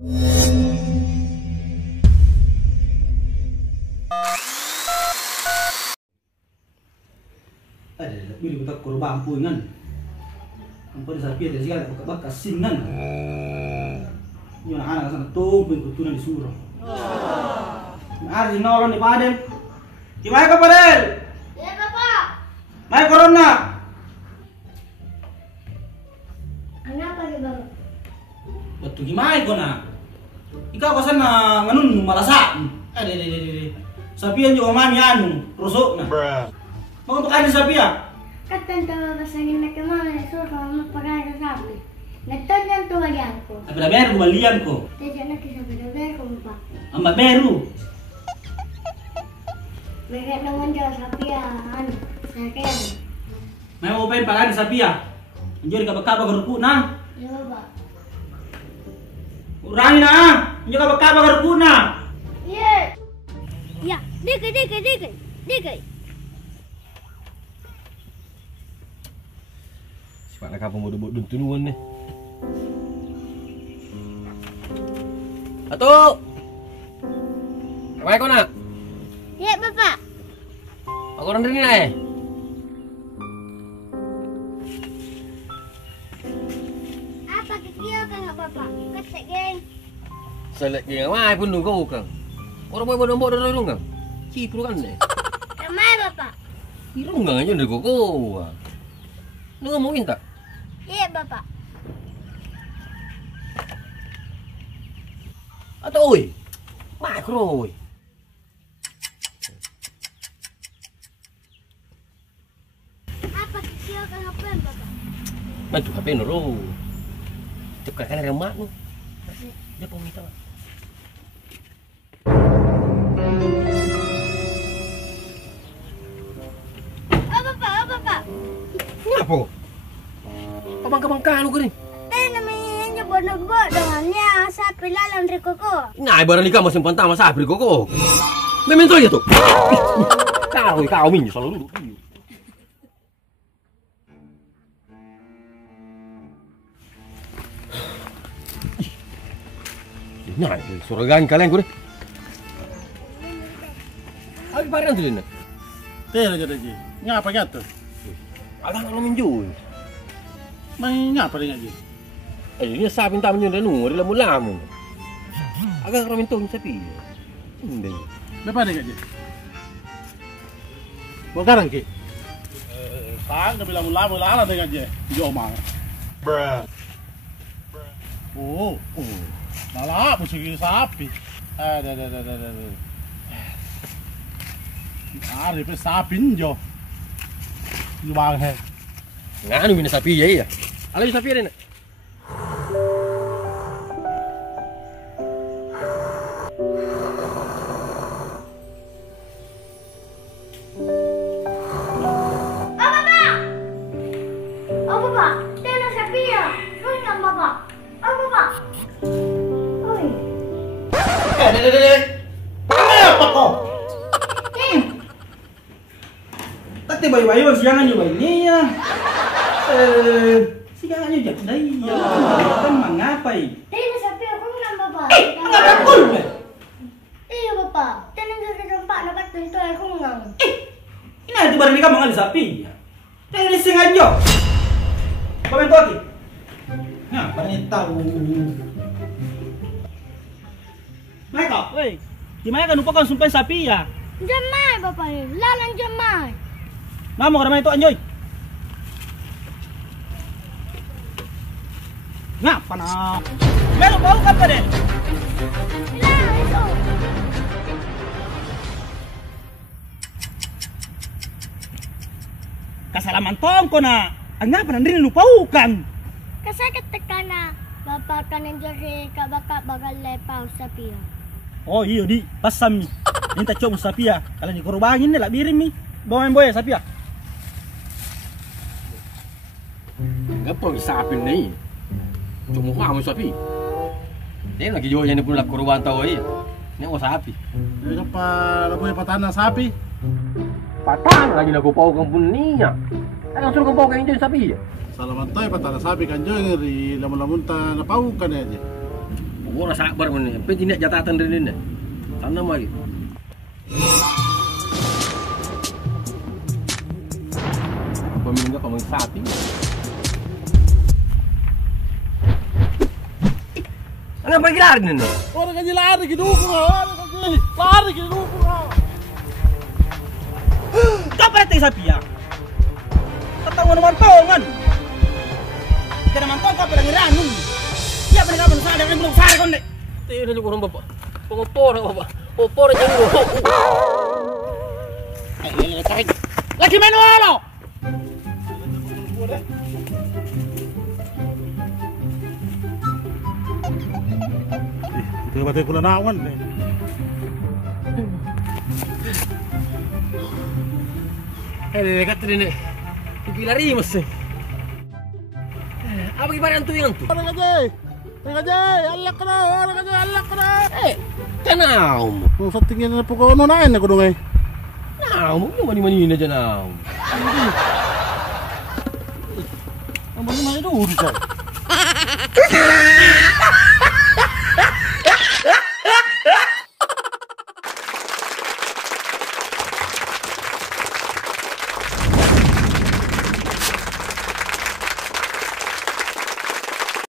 Ada lebih kita korban puingan. Kampung sapi ada segala bakal singan. Yung anak sana tumpin kutunan di surau. Ada di nolong di Padel. Gimana kau Padel? Ya Bapak. Mai corona. Kenapa nih Bapak? Betul gimana kau nak? Ikaw ko sana nganun malasa. Ade. Sapian juga mami anu rusuk na. Mau untuk ada sapia? Katan tawa basangin na kemana so kamu pakai sapi. Nagtanyan to walian ko. Apela beru balian ko. Teja na kisa beru ko Bapak. Amba beru. Mereka naman jawa sapi ya, ano, sakyan. May mau pain pagani sapia. Anjir ka bakaba garuku na. Ya Bapak. Urangin na. Anjir ka bakaba garuku na. Iya. Ya, dikit. Sifat nak apa bodoh tunuan ni. Atuk. Apa kau nak? Ya Bapak. Aku orang ni lah. Apa kekio kan Bapak? Ketek geng. Selek geng mai pun tu kau kan. Orang boleh bodoh dulu kan. Cipru kan ni. Ramai Bapak. Irung kan aja ni kau. Lu ngomongin tak? Iya Bapak. Atau oi. Makro oi. Apa kekio kan apa Bapak? Maju HP nuru. Cepat kan remak nu. Dia pun minta. Oh Bapak. Ngapa? Abang kalu ke ni? Namanya bodoh dengannya sapi lalang dari koko. Ngai barang ni kau masih pantang masa abri koko. Memang tu ya tu. Kau minyak selalu duduk. Nah, suragan kalian gue. Apa barang tu ni? Tera je lagi. Ngapa gitu? Agak nak minjul. Main ngapa dengan je? Ini sapi tak minjul dah nu, dia lamu. Agak nak mintung sapi. Ini. Berapa dengan je? Bagaran ke? Tang tapi lamu lah dengan je. Jomang. Oh. Malah musik sapi. Ada. Ari pe sapi njo. Jumang he. Nganu mina sapi ya. Ala sapi ada nak? Oh Bapak, tena sapi ya. Terus kan Bapak. Oh Bapak. Oi. Dek. Apa kau? Tadi bayi-bayi siangan juga ini ya. Siangan juga dah ya. Kan mengapai? Tena sapi aku kan Bapak. Enggak betul. Iya Bapak. Tena jadi tempat nak tentu aku ngang. Ini itu barang ni kamu ngali sapi. Tadi sengaja. Kau main lagi? Nah, barang tahu. Mereka, woi, gimana kan lupa konsumsi sapi ya? Jamai Bapak ni, lalang jamai. Mama orang main itu anjoy. Ngapa nak? Melu bau apa deh? Lalang itu. Kasalaman tongko na. Ngapa nanti lupaukan? Kasakit tekana. Bapak kan yang jadi kabaka bagal lepaw sapi. Oh iya di pasam mi. Minta coba sapi ya. Kalau dikorbanin lah birin mi. Bawa boy sapi ya. Ngapa sapi ni? Cuma kamu sapi. Dia lagi jual yang pun nak korban tahu ya. Ni mau sapi. Dia apa boleh patana sapi? Patang lagi nak pau kampung ni ya. Kan suruh pau kan sapi ya. Salaman tayo patana sapi kan jo ngeri lamun-lamun ta napaukan aja. Gua rasa sabar mana. Penting nak jatatan dari ni. Tanam lagi. Pemimpin apa pemimpin sapi? Kenapa pergi lari ni? Orang kan lari gitu kan. Lari gitu kan. Kapan teh sapi ya? Ketemu nomor tongan. Kita mantau kapan lagi ranum. Ya benar kapan saya dengan belum fare kon dek. Teh ni orang bapak. Pengopor bapak. Opor jadi roh. Tarik. Lagi manual lo. Kita batai kula nawan. Dekat ni. Pergi lari mesti. Apa gimana tu yang tu? Orang aja. Allah kena, Allah kena. Canau. Kung sa tingin na po ko ano na ako dong eh. Nau, mo mani na canau. Ang mga na ito,